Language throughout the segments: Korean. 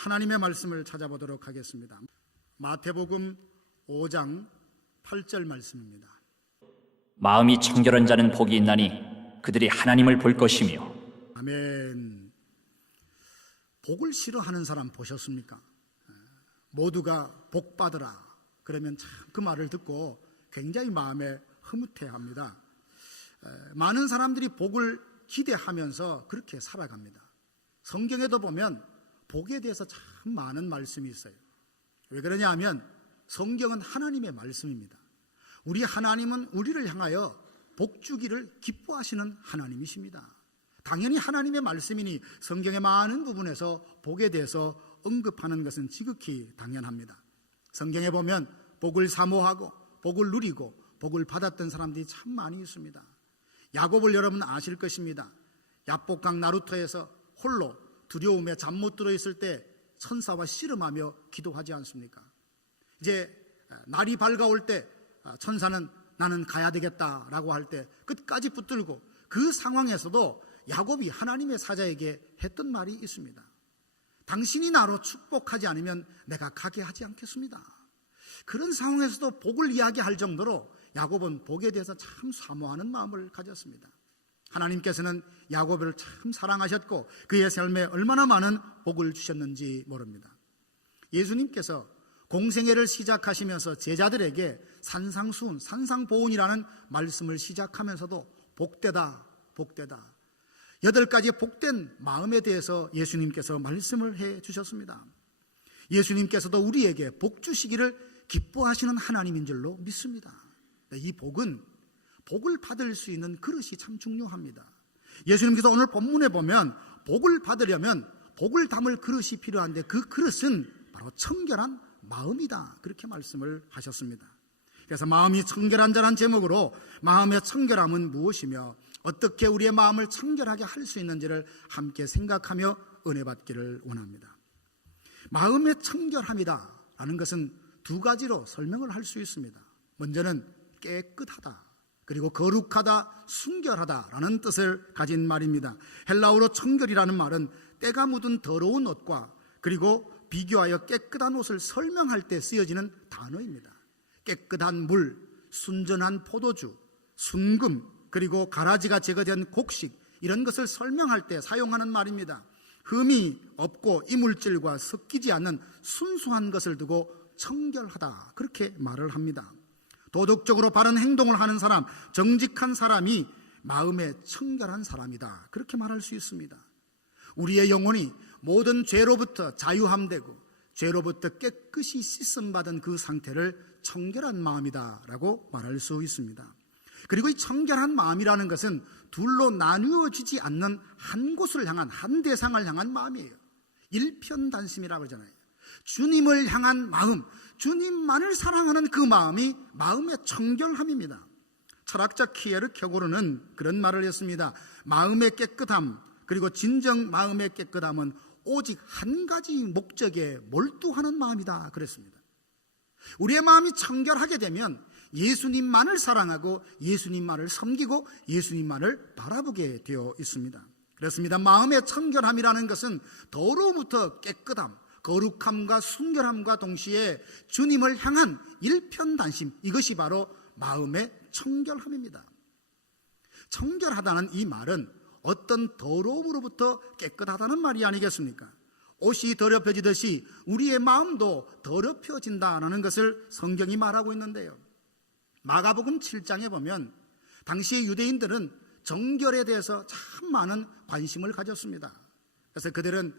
하나님의 말씀을 찾아보도록 하겠습니다. 마태복음 5장 8절 말씀입니다. 마음이 청결한 자는 복이 있나니 그들이 하나님을 볼 것이며. 아멘. 복을 싫어하는 사람 보셨습니까? 모두가 복 받으라 그러면 참 그 말을 듣고 굉장히 마음에 흐뭇해합니다. 많은 사람들이 복을 기대하면서 그렇게 살아갑니다. 성경에도 보면 복에 대해서 참 많은 말씀이 있어요. 왜 그러냐 하면 성경은 하나님의 말씀입니다. 우리 하나님은 우리를 향하여 복 주기를 기뻐하시는 하나님이십니다. 당연히 하나님의 말씀이니 성경의 많은 부분에서 복에 대해서 언급하는 것은 지극히 당연합니다. 성경에 보면 복을 사모하고 복을 누리고 복을 받았던 사람들이 참 많이 있습니다. 야곱을 여러분 아실 것입니다. 야복강 나루터에서 홀로 두려움에 잠 못 들어 있을 때 천사와 씨름하며 기도하지 않습니까? 이제 날이 밝아올 때 천사는 나는 가야 되겠다라고 할 때 끝까지 붙들고 그 상황에서도 야곱이 하나님의 사자에게 했던 말이 있습니다. 당신이 나로 축복하지 않으면 내가 가게 하지 않겠습니다. 그런 상황에서도 복을 이야기할 정도로 야곱은 복에 대해서 참 사모하는 마음을 가졌습니다. 하나님께서는 야곱을 참 사랑하셨고 그의 삶에 얼마나 많은 복을 주셨는지 모릅니다. 예수님께서 공생애를 시작하시면서 제자들에게 산상수훈, 산상보훈이라는 말씀을 시작하면서도 복되다, 복되다 8가지 복된 마음에 대해서 예수님께서 말씀을 해 주셨습니다. 예수님께서도 우리에게 복 주시기를 기뻐하시는 하나님인 줄로 믿습니다. 이 복은 복을 받을 수 있는 그릇이 참 중요합니다. 예수님께서 오늘 본문에 보면 복을 받으려면 복을 담을 그릇이 필요한데 그 그릇은 바로 청결한 마음이다 그렇게 말씀을 하셨습니다. 그래서 마음이 청결한 자란 제목으로 마음의 청결함은 무엇이며 어떻게 우리의 마음을 청결하게 할 수 있는지를 함께 생각하며 은혜 받기를 원합니다. 마음의 청결함이다 라는 것은 2가지로 설명을 할 수 있습니다. 먼저는 깨끗하다 그리고 거룩하다, 순결하다라는 뜻을 가진 말입니다. 헬라어로 청결이라는 말은 때가 묻은 더러운 옷과 그리고 비교하여 깨끗한 옷을 설명할 때 쓰여지는 단어입니다. 깨끗한 물, 순전한 포도주, 순금, 그리고 가라지가 제거된 곡식 이런 것을 설명할 때 사용하는 말입니다. 흠이 없고 이물질과 섞이지 않는 순수한 것을 두고 청결하다 그렇게 말을 합니다. 도덕적으로 바른 행동을 하는 사람, 정직한 사람이 마음에 청결한 사람이다 그렇게 말할 수 있습니다. 우리의 영혼이 모든 죄로부터 자유함되고 죄로부터 깨끗이 씻음받은 그 상태를 청결한 마음이다 라고 말할 수 있습니다. 그리고 이 청결한 마음이라는 것은 둘로 나누어지지 않는 한 곳을 향한, 한 대상을 향한 마음이에요. 일편단심이라고 그러잖아요. 주님을 향한 마음, 주님만을 사랑하는 그 마음이 마음의 청결함입니다. 철학자 키에르 켜고르는 그런 말을 했습니다. 마음의 깨끗함 그리고 진정 마음의 깨끗함은 오직 한 가지 목적에 몰두하는 마음이다 그랬습니다. 우리의 마음이 청결하게 되면 예수님만을 사랑하고 예수님만을 섬기고 예수님만을 바라보게 되어 있습니다. 그렇습니다. 마음의 청결함이라는 것은 더러움부터 깨끗함, 거룩함과 순결함과 동시에 주님을 향한 일편단심, 이것이 바로 마음의 청결함입니다. 청결하다는 이 말은 어떤 더러움으로부터 깨끗하다는 말이 아니겠습니까? 옷이 더럽혀지듯이 우리의 마음도 더럽혀진다는 것을 성경이 말하고 있는데요. 마가복음 7장에 보면 당시의 유대인들은 정결에 대해서 참 많은 관심을 가졌습니다. 그래서 그들은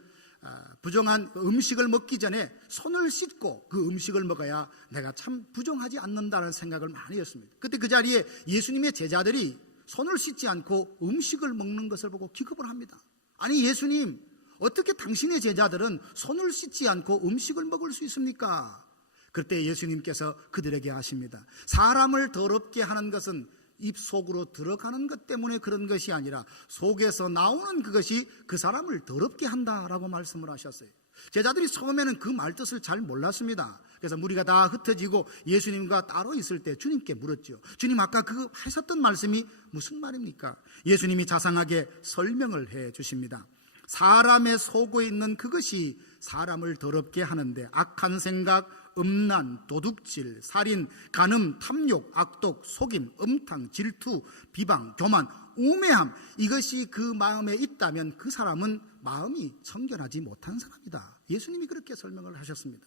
부정한 음식을 먹기 전에 손을 씻고 그 음식을 먹어야 내가 참 부정하지 않는다는 생각을 많이 했습니다. 그때 그 자리에 예수님의 제자들이 손을 씻지 않고 음식을 먹는 것을 보고 기겁을 합니다. 아니 예수님, 어떻게 당신의 제자들은 손을 씻지 않고 음식을 먹을 수 있습니까? 그때 예수님께서 그들에게 하십니다. 사람을 더럽게 하는 것은 입속으로 들어가는 것 때문에 그런 것이 아니라 속에서 나오는 그것이 그 사람을 더럽게 한다라고 말씀을 하셨어요. 제자들이 처음에는 그 말뜻을 잘 몰랐습니다. 그래서 무리가 다 흩어지고 예수님과 따로 있을 때 주님께 물었죠. 주님, 아까 그 하셨던 말씀이 무슨 말입니까? 예수님이 자상하게 설명을 해 주십니다. 사람의 속에 있는 그것이 사람을 더럽게 하는데 악한 생각, 음란, 도둑질, 살인, 간음, 탐욕, 악독, 속임, 음탕, 질투, 비방, 교만, 우매함, 이것이 그 마음에 있다면 그 사람은 마음이 청결하지 못한 사람이다. 예수님이 그렇게 설명을 하셨습니다.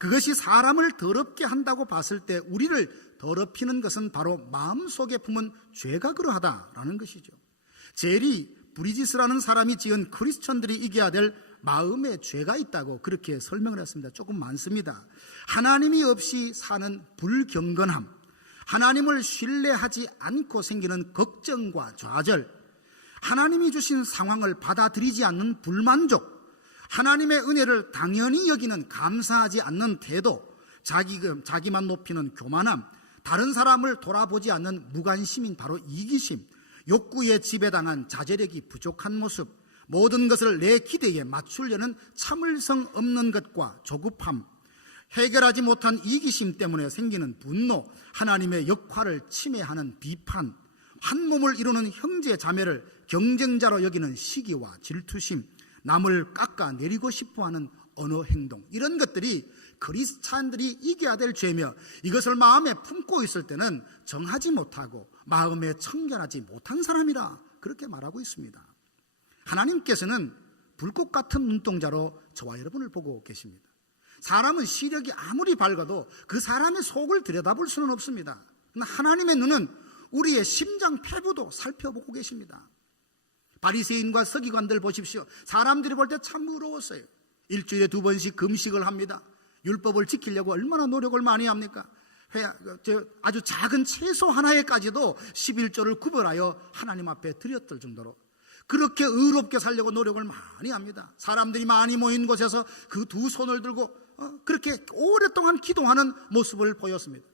그것이 사람을 더럽게 한다고 봤을 때 우리를 더럽히는 것은 바로 마음속에 품은 죄가 그러하다라는 것이죠. 제리 브리지스라는 사람이 지은 크리스천들이 이겨야 될 마음의 죄가 있다고 그렇게 설명을 했습니다. 조금 많습니다. 하나님이 없이 사는 불경건함, 하나님을 신뢰하지 않고 생기는 걱정과 좌절, 하나님이 주신 상황을 받아들이지 않는 불만족, 하나님의 은혜를 당연히 여기는 감사하지 않는 태도, 자기만 높이는 교만함, 다른 사람을 돌아보지 않는 무관심인 바로 이기심, 욕구에 지배당한 자제력이 부족한 모습, 모든 것을 내 기대에 맞추려는 참을성 없는 것과 조급함, 해결하지 못한 이기심 때문에 생기는 분노, 하나님의 역할을 침해하는 비판, 한 몸을 이루는 형제 자매를 경쟁자로 여기는 시기와 질투심, 남을 깎아내리고 싶어하는 언어 행동, 이런 것들이 크리스찬들이 이겨야 될 죄며 이것을 마음에 품고 있을 때는 정하지 못하고 마음에 청결하지 못한 사람이라 그렇게 말하고 있습니다. 하나님께서는 불꽃 같은 눈동자로 저와 여러분을 보고 계십니다. 사람은 시력이 아무리 밝아도 그 사람의 속을 들여다볼 수는 없습니다. 그러나 하나님의 눈은 우리의 심장 폐부도 살펴보고 계십니다. 바리새인과 서기관들 보십시오. 사람들이 볼 때 참 의로웠어요. 일주일에 2번씩 금식을 합니다. 율법을 지키려고 얼마나 노력을 많이 합니까? 아주 작은 채소 하나에까지도 11조를 구별하여 하나님 앞에 드렸을 정도로 그렇게 의롭게 살려고 노력을 많이 합니다. 사람들이 많이 모인 곳에서 그 두 손을 들고 그렇게 오랫동안 기도하는 모습을 보였습니다.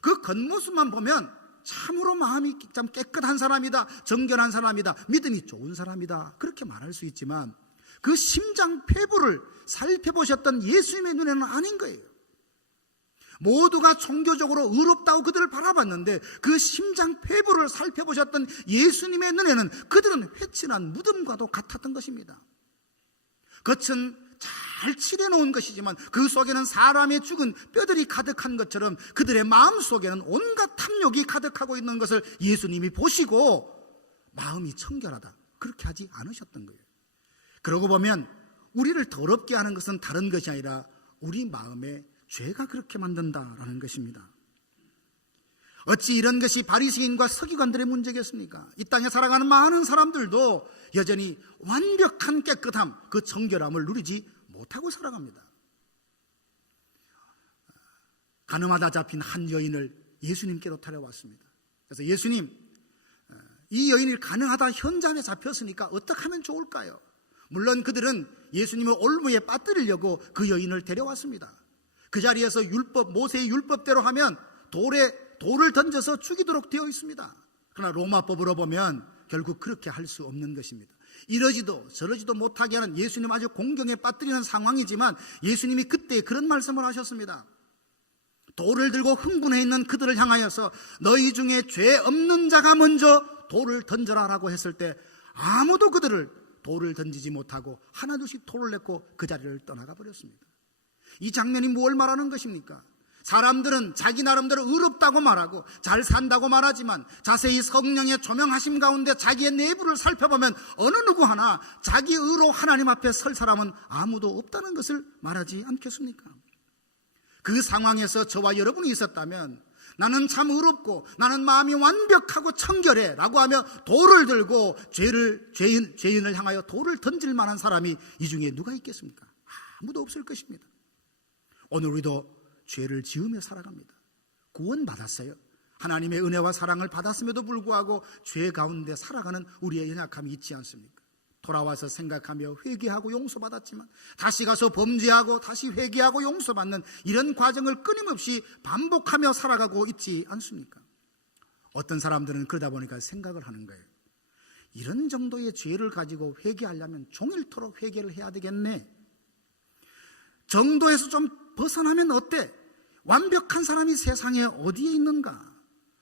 그 겉모습만 보면 참으로 마음이 참 깨끗한 사람이다, 정결한 사람이다, 믿음이 좋은 사람이다, 그렇게 말할 수 있지만 그 심장 폐부를 살펴보셨던 예수님의 눈에는 아닌 거예요. 모두가 종교적으로 의롭다고 그들을 바라봤는데 그 심장 폐부를 살펴보셨던 예수님의 눈에는 그들은 회칠한 무덤과도 같았던 것입니다. 겉은 잘 칠해놓은 것이지만 그 속에는 사람의 죽은 뼈들이 가득한 것처럼 그들의 마음 속에는 온갖 탐욕이 가득하고 있는 것을 예수님이 보시고 마음이 청결하다, 그렇게 하지 않으셨던 거예요. 그러고 보면 우리를 더럽게 하는 것은 다른 것이 아니라 우리 마음에 죄가 그렇게 만든다라는 것입니다. 어찌 이런 것이 바리새인과 서기관들의 문제겠습니까? 이 땅에 살아가는 많은 사람들도 여전히 완벽한 깨끗함, 그 정결함을 누리지 못하고 살아갑니다. 가늠하다 잡힌 한 여인을 예수님께로 데려왔습니다. 그래서 예수님, 이 여인이 가늠하다 현장에 잡혔으니까 어떻게 하면 좋을까요? 물론 그들은 예수님을 올무에 빠뜨리려고 그 여인을 데려왔습니다. 그 자리에서 모세의 율법대로 하면 돌을 던져서 죽이도록 되어 있습니다. 그러나 로마법으로 보면 결국 그렇게 할 수 없는 것입니다. 이러지도 저러지도 못하게 하는 예수님 아주 공경에 빠뜨리는 상황이지만 예수님이 그때 그런 말씀을 하셨습니다. 돌을 들고 흥분해 있는 그들을 향하여서 너희 중에 죄 없는 자가 먼저 돌을 던져라 라고 했을 때 아무도 그들을 돌을 던지지 못하고 하나둘씩 돌을 냈고 그 자리를 떠나가 버렸습니다. 이 장면이 뭘 말하는 것입니까? 사람들은 자기 나름대로 의롭다고 말하고 잘 산다고 말하지만 자세히 성령의 조명하심 가운데 자기의 내부를 살펴보면 어느 누구 하나 자기 의로 하나님 앞에 설 사람은 아무도 없다는 것을 말하지 않겠습니까? 그 상황에서 저와 여러분이 있었다면 나는 참 의롭고 나는 마음이 완벽하고 청결해 라고 하며 돌을 들고 죄인을 향하여 돌을 던질 만한 사람이 이 중에 누가 있겠습니까? 아무도 없을 것입니다. 오늘 우리도 죄를 지으며 살아갑니다. 구원받았어요. 하나님의 은혜와 사랑을 받았음에도 불구하고 죄 가운데 살아가는 우리의 연약함이 있지 않습니까? 돌아와서 생각하며 회개하고 용서받았지만 다시 가서 범죄하고 다시 회개하고 용서받는 이런 과정을 끊임없이 반복하며 살아가고 있지 않습니까? 어떤 사람들은 그러다 보니까 생각을 하는 거예요. 이런 정도의 죄를 가지고 회개하려면 종일토록 회개를 해야 되겠네. 정도에서 좀 벗어나면 어때? 완벽한 사람이 세상에 어디에 있는가?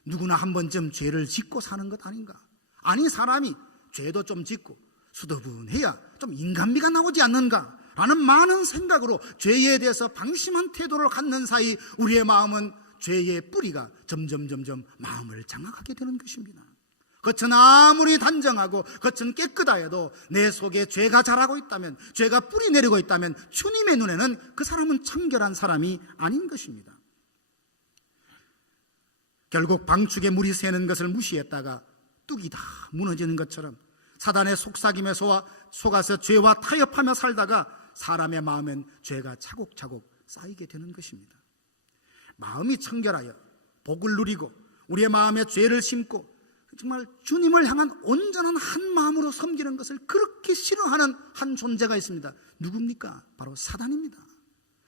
누구나 한 번쯤 죄를 짓고 사는 것 아닌가? 아니, 사람이 죄도 좀 짓고 수더분해야 좀 인간미가 나오지 않는가 라는 많은 생각으로 죄에 대해서 방심한 태도를 갖는 사이 우리의 마음은 죄의 뿌리가 점점 마음을 장악하게 되는 것입니다. 겉은 아무리 단정하고 겉은 깨끗하여도 내 속에 죄가 자라고 있다면, 죄가 뿌리 내리고 있다면 주님의 눈에는 그 사람은 청결한 사람이 아닌 것입니다. 결국 방축에 물이 새는 것을 무시했다가 뚝이 다 무너지는 것처럼 사단의 속삭임에 속아서 죄와 타협하며 살다가 사람의 마음엔 죄가 차곡차곡 쌓이게 되는 것입니다. 마음이 청결하여 복을 누리고 우리의 마음에 죄를 심고 정말 주님을 향한 온전한 한 마음으로 섬기는 것을 그렇게 싫어하는 한 존재가 있습니다. 누굽니까? 바로 사단입니다.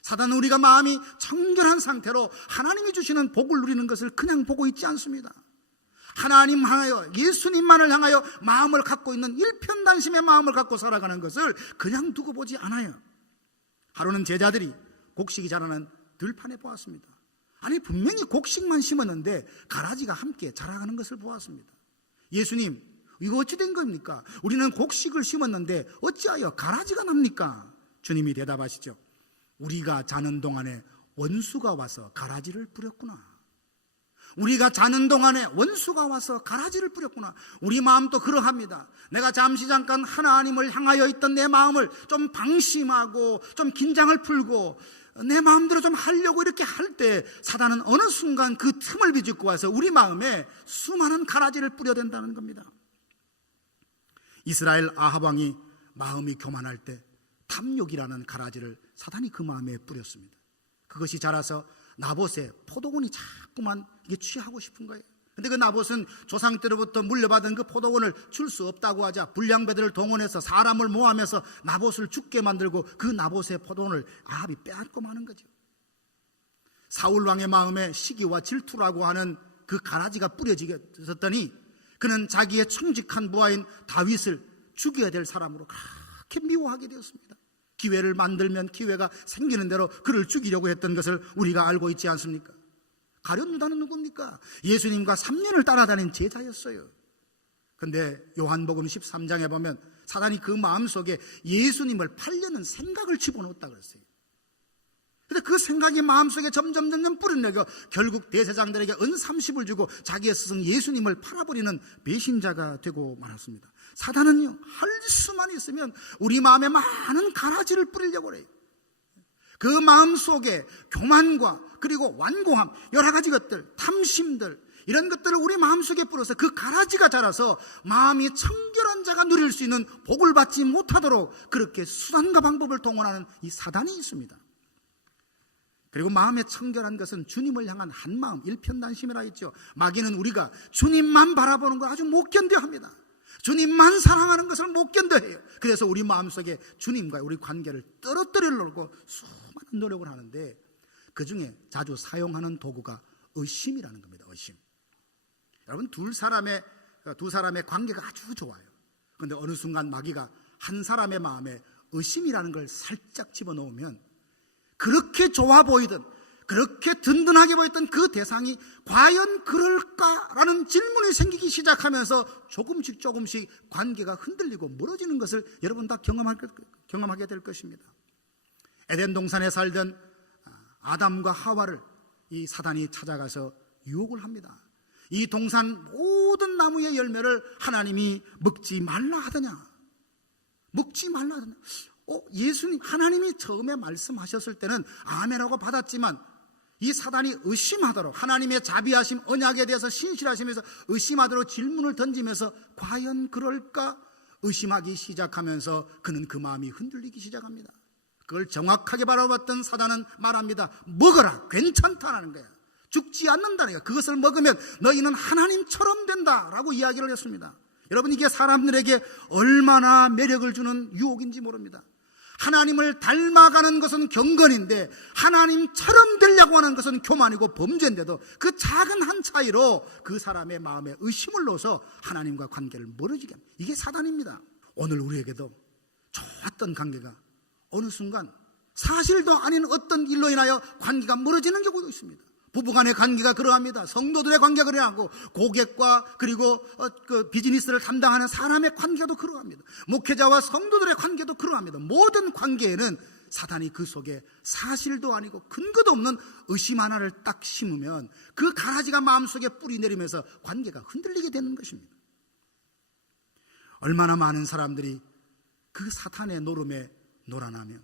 사단은 우리가 마음이 청결한 상태로 하나님이 주시는 복을 누리는 것을 그냥 보고 있지 않습니다. 하나님 향하여, 예수님만을 향하여 마음을 갖고 있는 일편단심의 마음을 갖고 살아가는 것을 그냥 두고 보지 않아요. 하루는 제자들이 곡식이 자라는 들판에 보았습니다. 아니, 분명히 곡식만 심었는데 가라지가 함께 자라가는 것을 보았습니다. 예수님, 이거 어찌 된 겁니까? 우리는 곡식을 심었는데 어찌하여 가라지가 납니까? 주님이 대답하시죠. 우리가 자는 동안에 원수가 와서 가라지를 뿌렸구나. 우리가 자는 동안에 원수가 와서 가라지를 뿌렸구나. 우리 마음도 그러합니다. 내가 잠깐 하나님을 향하여 있던 내 마음을 좀 방심하고 좀 긴장을 풀고 내 마음대로 좀 하려고 이렇게 할 때 사단은 어느 순간 그 틈을 비집고 와서 우리 마음에 수많은 가라지를 뿌려댄다는 겁니다. 이스라엘 아합 왕이 마음이 교만할 때 탐욕이라는 가라지를 사단이 그 마음에 뿌렸습니다. 그것이 자라서 나봇의 포도원이 자꾸만 이게 취하고 싶은 거예요. 근데 그 나봇은 조상 때로부터 물려받은 그 포도원을 줄 수 없다고 하자 불량배들을 동원해서 사람을 모함해서 나봇을 죽게 만들고 그 나봇의 포도원을 아합이 빼앗고 마는 거죠. 사울 왕의 마음에 시기와 질투라고 하는 그 가라지가 뿌려지었더니 그는 자기의 충직한 부하인 다윗을 죽여야 될 사람으로 그렇게 미워하게 되었습니다. 기회를 만들면 기회가 생기는 대로 그를 죽이려고 했던 것을 우리가 알고 있지 않습니까? 가룟 유다는 누굽니까? 예수님과 3년을 따라다닌 제자였어요. 그런데 요한복음 13장에 보면 사단이 그 마음속에 예수님을 팔려는 생각을 집어넣었다 그랬어요. 그런데 그 생각이 마음속에 점점 뿌려내고 결국 대제사장들에게 은 30을 주고 자기의 스승 예수님을 팔아버리는 배신자가 되고 말았습니다. 사단은요, 할 수만 있으면 우리 마음에 많은 가라지를 뿌리려고 해요. 그 마음속에 교만과 그리고 완고함, 여러 가지 것들, 탐심들, 이런 것들을 우리 마음속에 뿌려서 그 가라지가 자라서 마음이 청결한 자가 누릴 수 있는 복을 받지 못하도록 그렇게 수단과 방법을 동원하는 이 사단이 있습니다. 그리고 마음에 청결한 것은 주님을 향한 한 마음, 일편단심이라 했죠. 마귀는 우리가 주님만 바라보는 걸 아주 못 견뎌합니다. 주님만 사랑하는 것을 못 견뎌해요. 그래서 우리 마음속에 주님과의 우리 관계를 떨어뜨리려고 수많은 노력을 하는데 그 중에 자주 사용하는 도구가 의심이라는 겁니다. 의심. 여러분, 두 사람의 관계가 아주 좋아요. 그런데 어느 순간 마귀가 한 사람의 마음에 의심이라는 걸 살짝 집어넣으면 그렇게 좋아 보이던, 그렇게 든든하게 보였던 그 대상이 과연 그럴까라는 질문이 생기기 시작하면서 조금씩 관계가 흔들리고 멀어지는 것을 여러분 다 경험하게 될 것입니다. 에덴 동산에 살던 아담과 하와를 이 사단이 찾아가서 유혹을 합니다. 이 동산 모든 나무의 열매를 하나님이 먹지 말라 하더냐? 먹지 말라 하더냐? 예수님, 하나님이 처음에 말씀하셨을 때는 아멘하고 받았지만 이 사단이 의심하도록, 하나님의 자비하심, 언약에 대해서 신실하시면서 의심하도록 질문을 던지면서 과연 그럴까 의심하기 시작하면서 그는 그 마음이 흔들리기 시작합니다. 그걸 정확하게 바라봤던 사단은 말합니다. 먹어라, 괜찮다라는 거야. 죽지 않는다는 거야. 그것을 먹으면 너희는 하나님처럼 된다라고 이야기를 했습니다. 여러분, 이게 사람들에게 얼마나 매력을 주는 유혹인지 모릅니다. 하나님을 닮아가는 것은 경건인데 하나님처럼 되려고 하는 것은 교만이고 범죄인데도 그 작은 한 차이로 그 사람의 마음에 의심을 넣어서 하나님과 관계를 멀어지게 합니다. 이게 사단입니다. 오늘 우리에게도 좋았던 관계가 어느 순간 사실도 아닌 어떤 일로 인하여 관계가 멀어지는 경우도 있습니다. 부부간의 관계가 그러합니다. 성도들의 관계가 그러하고, 고객과 그리고 그 비즈니스를 담당하는 사람의 관계도 그러합니다. 목회자와 성도들의 관계도 그러합니다. 모든 관계에는 사단이 그 속에 사실도 아니고 근거도 없는 의심 하나를 딱 심으면 그 가라지가 마음속에 뿌리 내리면서 관계가 흔들리게 되는 것입니다. 얼마나 많은 사람들이 그 사탄의 노름에 놀아나며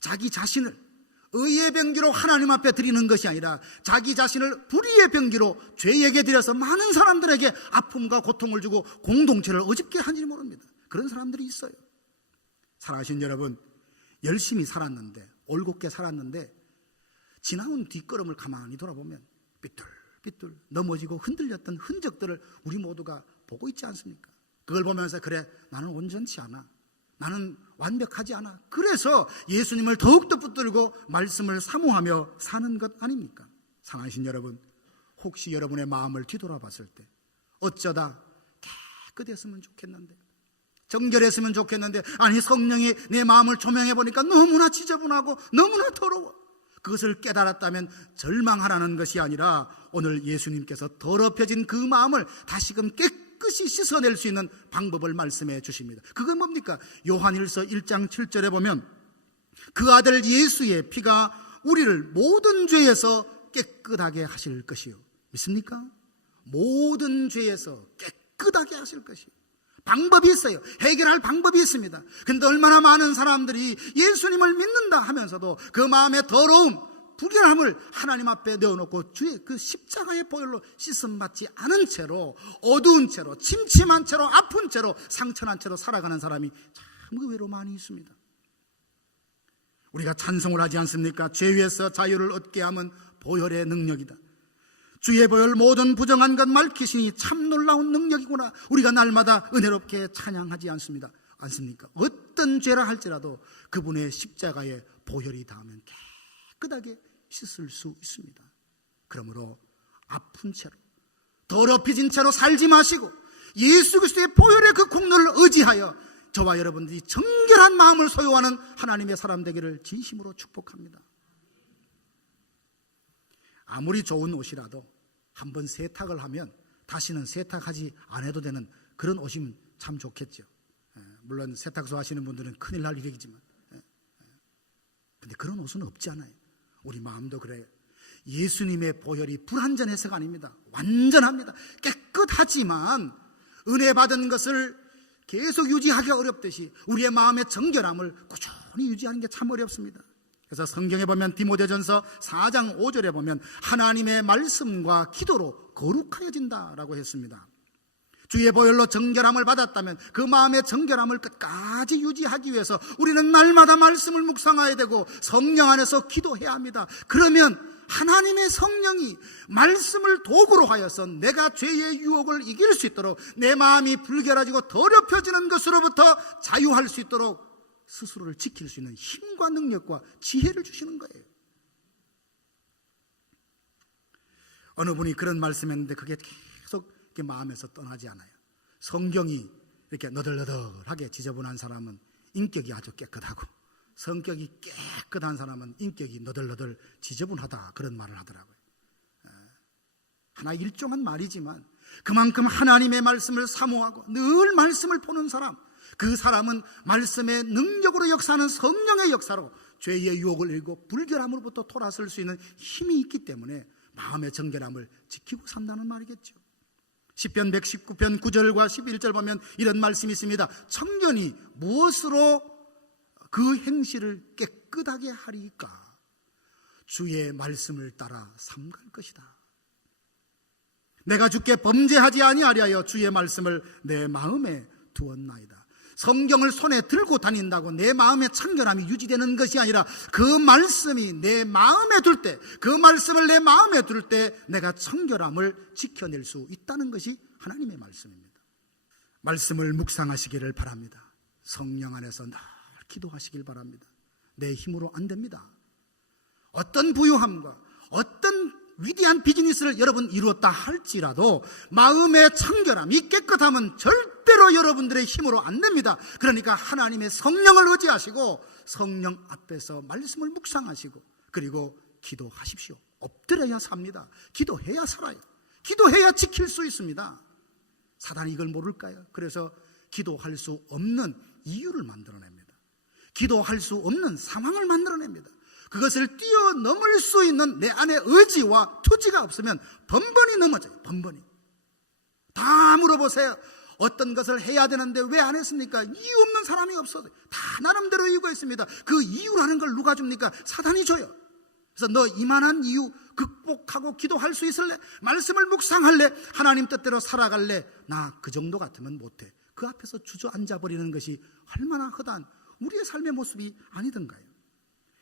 자기 자신을 의의 병기로 하나님 앞에 드리는 것이 아니라 자기 자신을 불의의 병기로 죄에게 드려서 많은 사람들에게 아픔과 고통을 주고 공동체를 어집게 하는지 모릅니다. 그런 사람들이 있어요. 살아가신 여러분, 열심히 살았는데, 올곧게 살았는데 지나온 뒷걸음을 가만히 돌아보면 삐뚤삐뚤 넘어지고 흔들렸던 흔적들을 우리 모두가 보고 있지 않습니까? 그걸 보면서 그래, 나는 온전치 않아, 나는 완벽하지 않아, 그래서 예수님을 더욱더 붙들고 말씀을 사모하며 사는 것 아닙니까? 사랑하신 여러분, 혹시 여러분의 마음을 뒤돌아봤을 때 어쩌다 깨끗했으면 좋겠는데, 정결했으면 좋겠는데, 아니 성령이 내 마음을 조명해 보니까 너무나 지저분하고 너무나 더러워, 그것을 깨달았다면 절망하라는 것이 아니라 오늘 예수님께서 더럽혀진 그 마음을 다시금 깨끗이 씻어낼 수 있는 방법을 말씀해 주십니다. 그건 뭡니까? 요한일서 1장 7절에 보면 그 아들 예수의 피가 우리를 모든 죄에서 깨끗하게 하실 것이요. 믿습니까? 모든 죄에서 깨끗하게 하실 것이요. 방법이 있어요. 해결할 방법이 있습니다. 그런데 얼마나 많은 사람들이 예수님을 믿는다 하면서도 그 마음의 더러움, 불결함을 하나님 앞에 내어놓고 주의 그 십자가의 보혈로 씻음받지 않은 채로, 어두운 채로, 침침한 채로, 아픈 채로, 상처난 채로 살아가는 사람이 참 의외로 많이 있습니다. 우리가 찬송을 하지 않습니까? 죄에서 자유를 얻게 함은 보혈의 능력이다. 주의 보혈 모든 부정한 것 말키시니 참 놀라운 능력이구나. 우리가 날마다 은혜롭게 찬양하지 않습니까? 어떤 죄라 할지라도 그분의 십자가에 보혈이 닿으면 깨끗하게 씻을 수 있습니다. 그러므로 아픈 채로, 더럽혀진 채로 살지 마시고 예수 그리스도의 보혈의 그 공로를 의지하여 저와 여러분들이 정결한 마음을 소유하는 하나님의 사람 되기를 진심으로 축복합니다. 아무리 좋은 옷이라도 한번 세탁을 하면 다시는 세탁하지 않아도 되는 그런 옷이면 참 좋겠죠. 물론 세탁소 하시는 분들은 큰일 날 일이지만, 근데 그런 옷은 없잖아요. 우리 마음도 그래요. 예수님의 보혈이 불완전해서가 아닙니다. 완전합니다. 깨끗하지만 은혜 받은 것을 계속 유지하기 어렵듯이 우리의 마음의 정결함을 꾸준히 유지하는 게 참 어렵습니다. 그래서 성경에 보면 디모데전서 4장 5절에 보면 하나님의 말씀과 기도로 거룩하여진다라고 했습니다. 주의 보혈로 정결함을 받았다면 그 마음의 정결함을 끝까지 유지하기 위해서 우리는 날마다 말씀을 묵상해야 되고 성령 안에서 기도해야 합니다. 그러면 하나님의 성령이 말씀을 도구로 하여서 내가 죄의 유혹을 이길 수 있도록, 내 마음이 불결해지고 더럽혀지는 것으로부터 자유할 수 있도록 스스로를 지킬 수 있는 힘과 능력과 지혜를 주시는 거예요. 어느 분이 그런 말씀했는데 그게 계속 이렇게 마음에서 떠나지 않아요. 성경이 이렇게 너덜너덜하게 지저분한 사람은 인격이 아주 깨끗하고, 성격이 깨끗한 사람은 인격이 너덜너덜 지저분하다, 그런 말을 하더라고요. 하나 일종한 말이지만 그만큼 하나님의 말씀을 사모하고 늘 말씀을 보는 사람, 그 사람은 말씀의 능력으로 역사하는 성령의 역사로 죄의 유혹을 이기고 불결함으로부터 돌아설 수 있는 힘이 있기 때문에 마음의 정결함을 지키고 산다는 말이겠죠. 시편 119편 9절과 11절 보면 이런 말씀이 있습니다. 청년이 무엇으로 그 행실을 깨끗하게 하리까? 주의 말씀을 따라 삼갈 것이다. 내가 주께 범죄하지 아니하리하여 주의 말씀을 내 마음에 두었나이다. 성경을 손에 들고 다닌다고 내 마음의 청결함이 유지되는 것이 아니라 그 말씀이 내 마음에 둘 때, 그 말씀을 내 마음에 둘 때 내가 청결함을 지켜낼 수 있다는 것이 하나님의 말씀입니다. 말씀을 묵상하시기를 바랍니다. 성령 안에서 늘 기도하시길 바랍니다. 내 힘으로 안 됩니다. 어떤 부유함과 어떤 위대한 비즈니스를 여러분 이루었다 할지라도 마음의 청결함이 깨끗함은 절대로 여러분들의 힘으로 안 됩니다. 그러니까 하나님의 성령을 의지하시고 성령 앞에서 말씀을 묵상하시고 그리고 기도하십시오. 엎드려야 삽니다. 기도해야 살아요. 기도해야 지킬 수 있습니다. 사단이 이걸 모를까요? 그래서 기도할 수 없는 이유를 만들어냅니다. 기도할 수 없는 상황을 만들어냅니다. 그것을 뛰어넘을 수 있는 내 안에 의지와 투지가 없으면 번번이 넘어져요. 번번이. 다 물어보세요. 어떤 것을 해야 되는데 왜 안 했습니까? 이유 없는 사람이 없어요. 다 나름대로 이유가 있습니다. 그 이유라는 걸 누가 줍니까? 사단이 줘요. 그래서 너 이만한 이유 극복하고 기도할 수 있을래? 말씀을 묵상할래? 하나님 뜻대로 살아갈래? 나 그 정도 같으면 못해. 그 앞에서 주저앉아 버리는 것이 얼마나 허다한 우리의 삶의 모습이 아니던가요?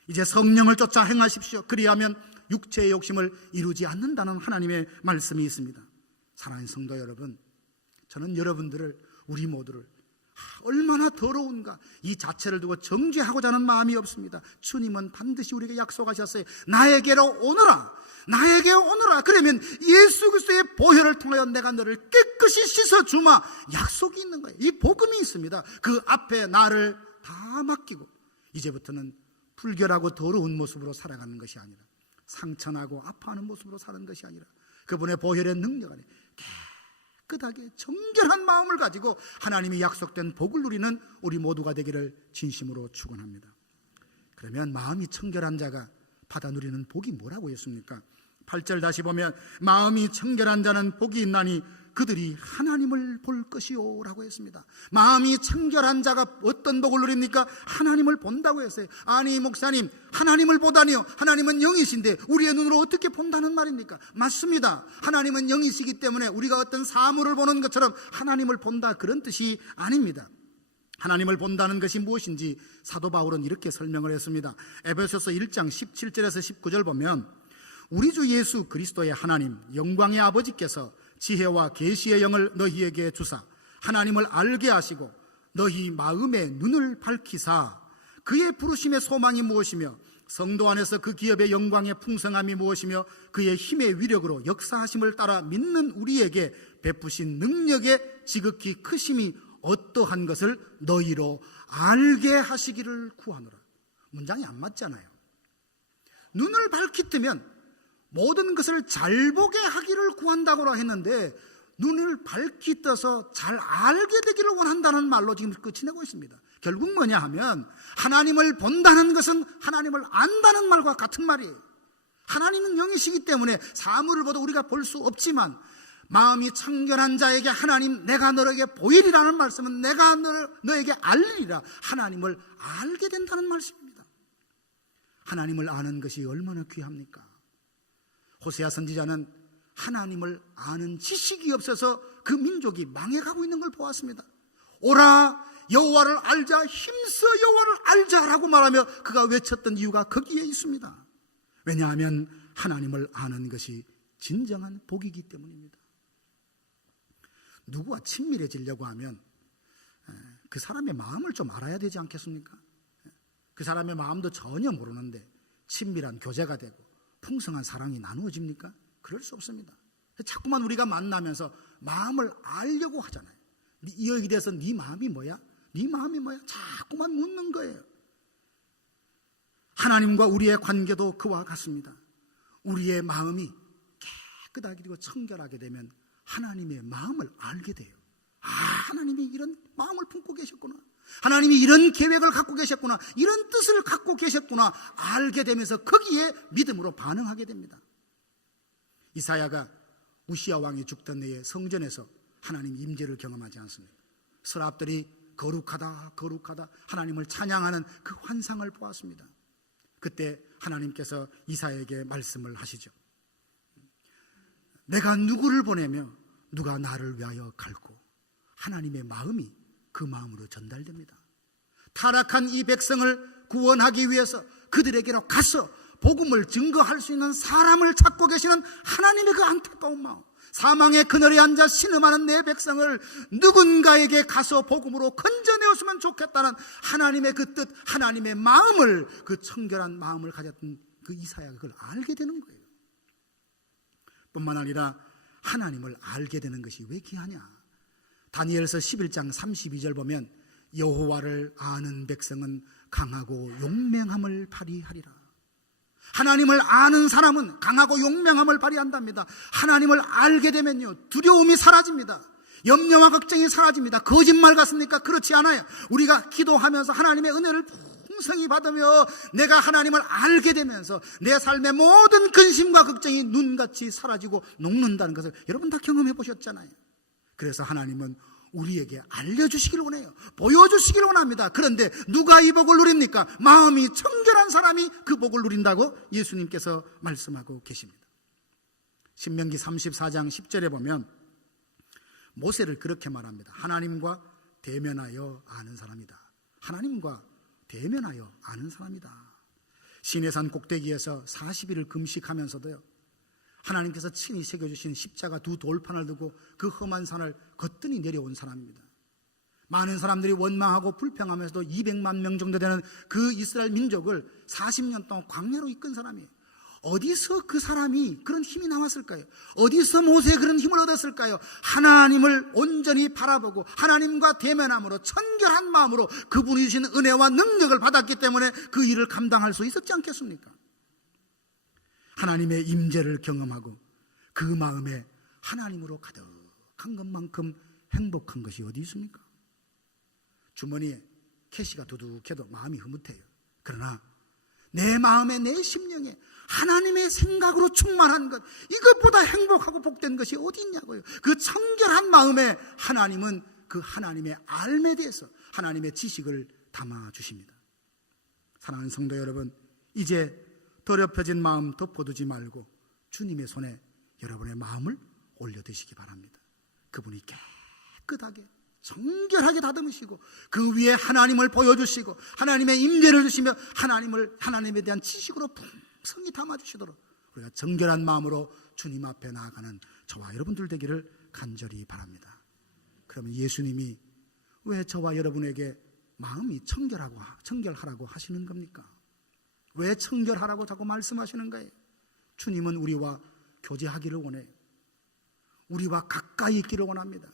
이제 성령을 쫓아 행하십시오. 그리하면 육체의 욕심을 이루지 않는다는 하나님의 말씀이 있습니다. 사랑하는 성도 여러분, 저는 여러분들을, 우리 모두를 얼마나 더러운가 이 자체를 두고 정죄하고자 하는 마음이 없습니다. 주님은 반드시 우리에게 약속하셨어요. 나에게로 오너라, 나에게 오너라. 그러면 예수 그리스도의 보혈을 통하여 내가 너를 깨끗이 씻어주마. 약속이 있는 거예요. 이 복음이 있습니다. 그 앞에 나를 다 맡기고 이제부터는 불결하고 더러운 모습으로 살아가는 것이 아니라, 상처나고 아파하는 모습으로 사는 것이 아니라 그분의 보혈의 능력 안에 깨끗하게 정결한 마음을 가지고 하나님이 약속된 복을 누리는 우리 모두가 되기를 진심으로 축원합니다. 그러면 마음이 청결한 자가 받아 누리는 복이 뭐라고 했습니까? 8절 다시 보면 마음이 청결한 자는 복이 있나니 그들이 하나님을 볼 것이요 라고 했습니다. 마음이 청결한 자가 어떤 복을 누립니까? 하나님을 본다고 했어요. 아니 목사님, 하나님을 보다니요? 하나님은 영이신데 우리의 눈으로 어떻게 본다는 말입니까? 맞습니다. 하나님은 영이시기 때문에 우리가 어떤 사물을 보는 것처럼 하나님을 본다, 그런 뜻이 아닙니다. 하나님을 본다는 것이 무엇인지 사도 바울은 이렇게 설명을 했습니다. 에베소서 1장 17절에서 19절 보면 우리 주 예수 그리스도의 하나님 영광의 아버지께서 지혜와 계시의 영을 너희에게 주사 하나님을 알게 하시고 너희 마음의 눈을 밝히사 그의 부르심의 소망이 무엇이며 성도 안에서 그 기업의 영광의 풍성함이 무엇이며 그의 힘의 위력으로 역사하심을 따라 믿는 우리에게 베푸신 능력의 지극히 크심이 어떠한 것을 너희로 알게 하시기를 구하노라. 문장이 안 맞잖아요. 눈을 밝히 뜨면 모든 것을 잘 보게 하기를 구한다고 했는데 눈을 밝히 떠서 잘 알게 되기를 원한다는 말로 지금 끝이 내고 있습니다. 결국 뭐냐 하면 하나님을 본다는 것은 하나님을 안다는 말과 같은 말이에요. 하나님은 영이시기 때문에 사물을 보도 우리가 볼 수 없지만 마음이 청결한 자에게 하나님 내가 너에게 보이리라는 말씀은 내가 너에게 알리리라, 하나님을 알게 된다는 말씀입니다. 하나님을 아는 것이 얼마나 귀합니까? 호세아 선지자는 하나님을 아는 지식이 없어서 그 민족이 망해가고 있는 걸 보았습니다. 오라 여호와를 알자, 힘써 여호와를 알자라고 말하며 그가 외쳤던 이유가 거기에 있습니다. 왜냐하면 하나님을 아는 것이 진정한 복이기 때문입니다. 누구와 친밀해지려고 하면 그 사람의 마음을 좀 알아야 되지 않겠습니까? 그 사람의 마음도 전혀 모르는데 친밀한 교제가 되고 풍성한 사랑이 나누어집니까? 그럴 수 없습니다. 자꾸만 우리가 만나면서 마음을 알려고 하잖아요. 여기에 대해서 네 마음이 뭐야? 네 마음이 뭐야? 자꾸만 묻는 거예요. 하나님과 우리의 관계도 그와 같습니다. 우리의 마음이 깨끗하게 되고 청결하게 되면 하나님의 마음을 알게 돼요. 아, 하나님이 이런 마음을 품고 계셨구나, 하나님이 이런 계획을 갖고 계셨구나, 이런 뜻을 갖고 계셨구나 알게 되면서 거기에 믿음으로 반응하게 됩니다. 이사야가 우시야 왕이 죽던 해에 성전에서 하나님 임재를 경험하지 않습니까? 서랍들이 거룩하다 거룩하다 하나님을 찬양하는 그 환상을 보았습니다. 그때 하나님께서 이사야에게 말씀을 하시죠. 내가 누구를 보내며 누가 나를 위하여 갈고, 하나님의 마음이 그 마음으로 전달됩니다. 타락한 이 백성을 구원하기 위해서 그들에게로 가서 복음을 증거할 수 있는 사람을 찾고 계시는 하나님의 그 안타까운 마음, 사망의 그늘에 앉아 신음하는 내 백성을 누군가에게 가서 복음으로 건져내었으면 좋겠다는 하나님의 그 뜻, 하나님의 마음을, 그 청결한 마음을 가졌던 그 이사야가 그걸 알게 되는 거예요. 뿐만 아니라 하나님을 알게 되는 것이 왜 귀하냐? 다니엘서 11장 32절 보면 여호와를 아는 백성은 강하고 용맹함을 발휘하리라. 하나님을 아는 사람은 강하고 용맹함을 발휘한답니다. 하나님을 알게 되면요, 두려움이 사라집니다. 염려와 걱정이 사라집니다. 거짓말 같습니까? 그렇지 않아요. 우리가 기도하면서 하나님의 은혜를 풍성히 받으며 내가 하나님을 알게 되면서 내 삶의 모든 근심과 걱정이 눈같이 사라지고 녹는다는 것을 여러분 다 경험해 보셨잖아요. 그래서 하나님은 우리에게 알려주시길 원해요. 보여주시길 원합니다. 그런데 누가 이 복을 누립니까? 마음이 청결한 사람이 그 복을 누린다고 예수님께서 말씀하고 계십니다. 신명기 34장 10절에 보면 모세를 그렇게 말합니다. 하나님과 대면하여 아는 사람이다. 하나님과 대면하여 아는 사람이다. 시내산 꼭대기에서 40일을 금식하면서도요, 하나님께서 친히 새겨주신 십자가 두 돌판을 두고 그 험한 산을 거뜬히 내려온 사람입니다. 많은 사람들이 원망하고 불평하면서도 200만 명 정도 되는 그 이스라엘 민족을 40년 동안 광야로 이끈 사람이에요. 어디서 그 사람이 그런 힘이 나왔을까요? 어디서 모세의 그런 힘을 얻었을까요? 하나님을 온전히 바라보고 하나님과 대면함으로 청결한 마음으로 그분이 주신 은혜와 능력을 받았기 때문에 그 일을 감당할 수 있었지 않겠습니까? 하나님의 임재를 경험하고 그 마음에 하나님으로 가득한 것만큼 행복한 것이 어디 있습니까? 주머니에 캐시가 두둑해도 마음이 흐뭇해요. 그러나 내 마음에, 내 심령에 하나님의 생각으로 충만한 것, 이것보다 행복하고 복된 것이 어디 있냐고요. 그 청결한 마음에 하나님은 그 하나님의 알에 대해서 하나님의 지식을 담아주십니다. 사랑하는 성도 여러분, 이제 더럽혀진 마음 덮어두지 말고 주님의 손에 여러분의 마음을 올려드시기 바랍니다. 그분이 깨끗하게 정결하게 다듬으시고 그 위에 하나님을 보여주시고 하나님의 임재를 주시며 하나님에 대한 지식으로 풍성히 담아주시도록 우리가 정결한 마음으로 주님 앞에 나아가는 저와 여러분들 되기를 간절히 바랍니다. 그러면 예수님이 왜 저와 여러분에게 마음이 청결하라고 하시는 겁니까? 왜 청결하라고 자꾸 말씀하시는 거예요? 주님은 우리와 교제하기를 원해요. 우리와 가까이 있기를 원합니다.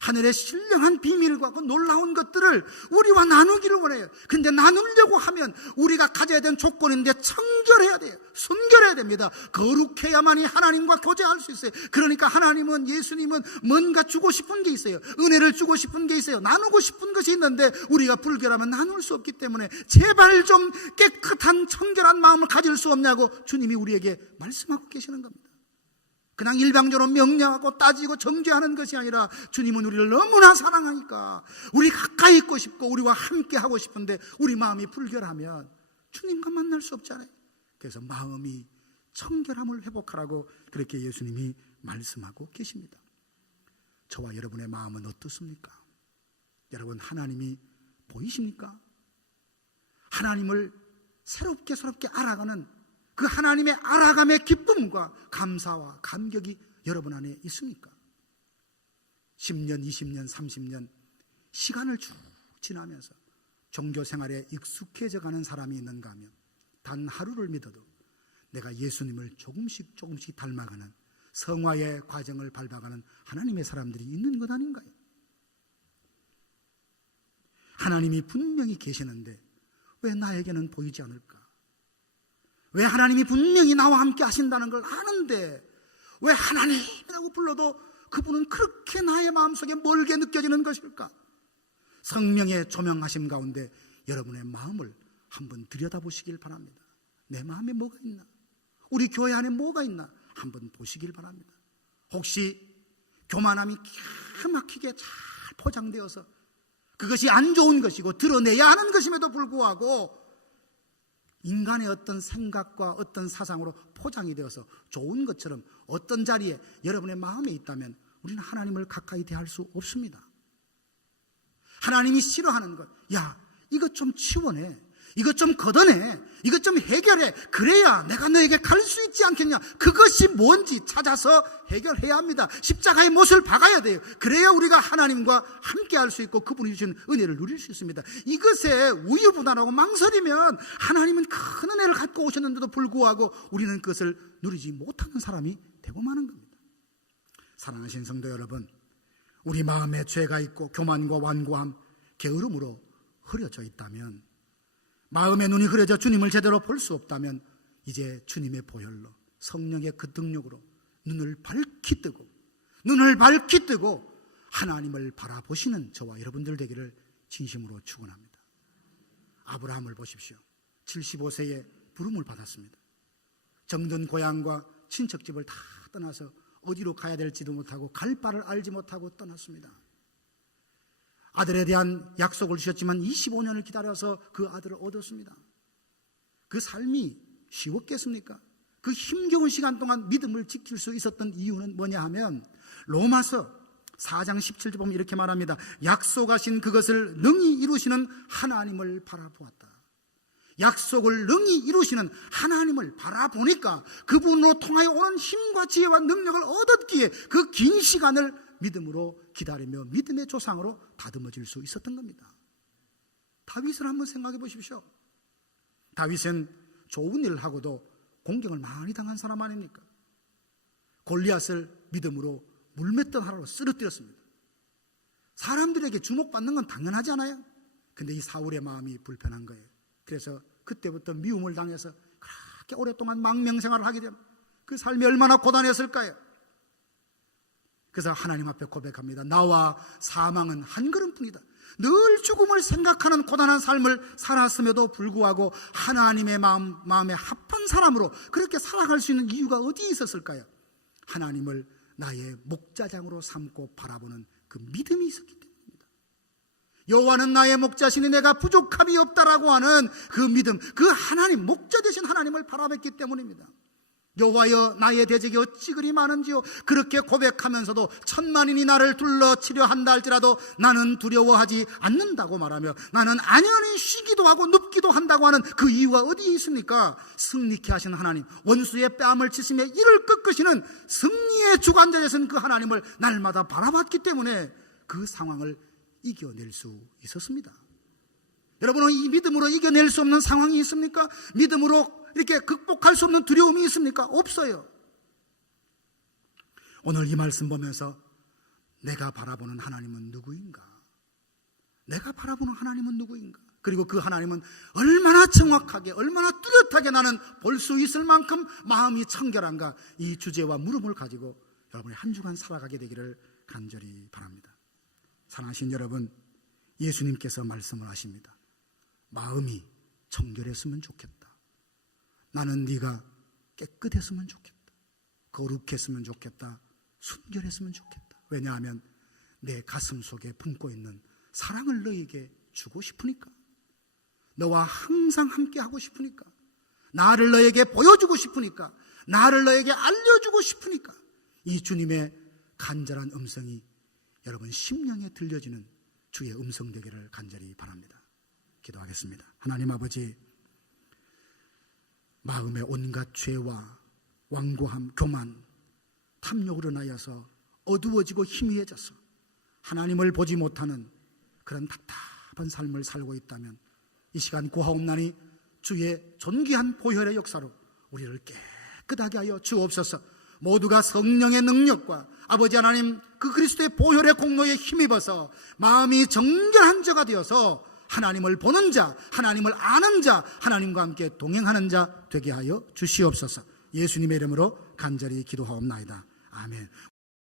하늘의 신령한 비밀과 그 놀라운 것들을 우리와 나누기를 원해요. 근데 나누려고 하면 우리가 가져야 되는 조건인데 청결해야 돼요. 순결해야 됩니다. 거룩해야만이 하나님과 교제할 수 있어요. 그러니까 하나님은, 예수님은 뭔가 주고 싶은 게 있어요. 은혜를 주고 싶은 게 있어요. 나누고 싶은 것이 있는데 우리가 불결하면 나눌 수 없기 때문에 제발 좀 깨끗한 청결한 마음을 가질 수 없냐고 주님이 우리에게 말씀하고 계시는 겁니다. 그냥 일방적으로 명령하고 따지고 정죄하는 것이 아니라 주님은 우리를 너무나 사랑하니까 우리 가까이 있고 싶고 우리와 함께 하고 싶은데 우리 마음이 불결하면 주님과 만날 수 없잖아요. 그래서 마음이 청결함을 회복하라고 그렇게 예수님이 말씀하고 계십니다. 저와 여러분의 마음은 어떻습니까? 여러분, 하나님이 보이십니까? 하나님을 새롭게 알아가는 그 하나님의 알아감의 기쁨과 감사와 감격이 여러분 안에 있습니까? 10년, 20년, 30년 시간을 쭉 지나면서 종교 생활에 익숙해져 가는 사람이 있는가 하면 단 하루를 믿어도 내가 예수님을 조금씩 닮아가는 성화의 과정을 밟아가는 하나님의 사람들이 있는 것 아닌가요? 하나님이 분명히 계시는데 왜 나에게는 보이지 않을까? 왜 하나님이 분명히 나와 함께 하신다는 걸 아는데 왜 하나님이라고 불러도 그분은 그렇게 나의 마음속에 멀게 느껴지는 것일까? 성령의 조명하심 가운데 여러분의 마음을 한번 들여다보시길 바랍니다. 내 마음에 뭐가 있나? 우리 교회 안에 뭐가 있나? 한번 보시길 바랍니다. 혹시 교만함이 기가 막히게 잘 포장되어서 그것이 안 좋은 것이고 드러내야 하는 것임에도 불구하고 인간의 어떤 생각과 어떤 사상으로 포장이 되어서 좋은 것처럼 어떤 자리에 여러분의 마음에 있다면 우리는 하나님을 가까이 대할 수 없습니다. 하나님이 싫어하는 것, 야, 이것 좀 치워내, 이것 좀 걷어내, 이것 좀 해결해, 그래야 내가 너에게 갈 수 있지 않겠냐. 그것이 뭔지 찾아서 해결해야 합니다. 십자가의 못을 박아야 돼요. 그래야 우리가 하나님과 함께 할 수 있고 그분이 주신 은혜를 누릴 수 있습니다. 이것에 우유부단하고 망설이면 하나님은 큰 은혜를 갖고 오셨는데도 불구하고 우리는 그것을 누리지 못하는 사람이 되고 마는 겁니다. 사랑하신 성도 여러분, 우리 마음에 죄가 있고 교만과 완고함, 게으름으로 흐려져 있다면, 마음의 눈이 흐려져 주님을 제대로 볼 수 없다면 이제 주님의 보혈로 성령의 그 능력으로 눈을 밝히 뜨고 하나님을 바라보시는 저와 여러분들 되기를 진심으로 축원합니다. 아브라함을 보십시오. 75세에 부름을 받았습니다. 정든 고향과 친척집을 다 떠나서 어디로 가야 될지도 못하고 갈 바를 알지 못하고 떠났습니다. 아들에 대한 약속을 주셨지만 25년을 기다려서 그 아들을 얻었습니다. 그 삶이 쉬웠겠습니까? 그 힘겨운 시간 동안 믿음을 지킬 수 있었던 이유는 뭐냐 하면 로마서 4장 17절 보면 이렇게 말합니다. 약속하신 그것을 능히 이루시는 하나님을 바라보았다. 약속을 능히 이루시는 하나님을 바라보니까 그분으로 통하여 오는 힘과 지혜와 능력을 얻었기에 그 긴 시간을 믿음으로 기다리며 믿음의 조상으로 다듬어질 수 있었던 겁니다. 다윗을 한번 생각해 보십시오. 다윗은 좋은 일을 하고도 공경을 많이 당한 사람 아닙니까? 골리앗을 믿음으로 물맷돌 하나로 쓰러뜨렸습니다. 사람들에게 주목받는 건 당연하지 않아요? 근데 이 사울의 마음이 불편한 거예요. 그래서 그때부터 미움을 당해서 그렇게 오랫동안 망명생활을 하게 되면 그 삶이 얼마나 고단했을까요? 그래서 하나님 앞에 고백합니다. 나와 사망은 한 걸음뿐이다. 늘 죽음을 생각하는 고단한 삶을 살았음에도 불구하고 하나님의 마음에 합한 사람으로 그렇게 살아갈 수 있는 이유가 어디에 있었을까요? 하나님을 나의 목자장으로 삼고 바라보는 그 믿음이 있었기 때문입니다. 여호와는 나의 목자시니 내가 부족함이 없다라고 하는 그 믿음, 그 하나님, 목자 되신 하나님을 바라봤기 때문입니다. 여호와여 나의 대적이 어찌 그리 많은지요. 그렇게 고백하면서도 천만인이 나를 둘러치려 한다 할지라도 나는 두려워하지 않는다고 말하며 나는 안연히 쉬기도 하고 눕기도 한다고 하는 그 이유가 어디에 있습니까? 승리케 하신 하나님, 원수의 뺨을 치시며 이를 꺾으시는 승리의 주관자 되신 그 하나님을 날마다 바라봤기 때문에 그 상황을 이겨낼 수 있었습니다. 여러분은 이 믿음으로 이겨낼 수 없는 상황이 있습니까? 믿음으로 이렇게 극복할 수 없는 두려움이 있습니까? 없어요. 오늘 이 말씀 보면서 내가 바라보는 하나님은 누구인가? 내가 바라보는 하나님은 누구인가? 그리고 그 하나님은 얼마나 정확하게, 얼마나 뚜렷하게 나는 볼 수 있을 만큼 마음이 청결한가? 이 주제와 물음을 가지고 여러분이 한 주간 살아가게 되기를 간절히 바랍니다. 사랑하신 여러분, 예수님께서 말씀을 하십니다. 마음이 청결했으면 좋겠다. 나는 네가 깨끗했으면 좋겠다. 거룩했으면 좋겠다. 순결했으면 좋겠다. 왜냐하면 내 가슴 속에 품고 있는 사랑을 너에게 주고 싶으니까. 너와 항상 함께 하고 싶으니까. 나를 너에게 보여주고 싶으니까. 나를 너에게 알려주고 싶으니까. 이 주님의 간절한 음성이 여러분 심령에 들려지는 주의 음성 되기를 간절히 바랍니다. 기도하겠습니다. 하나님 아버지, 마음의 온갖 죄와 완고함, 교만, 탐욕으로 인하여서 어두워지고 희미해져서 하나님을 보지 못하는 그런 답답한 삶을 살고 있다면 이 시간 구하옵나니 주의 존귀한 보혈의 역사로 우리를 깨끗하게 하여 주옵소서. 모두가 성령의 능력과 아버지 하나님 그 그리스도의 보혈의 공로에 힘입어서 마음이 정결한 자가 되어서 하나님을 보는 자, 하나님을 아는 자, 하나님과 함께 동행하는 자 되게 하여 주시옵소서. 예수님의 이름으로 간절히 기도하옵나이다. 아멘.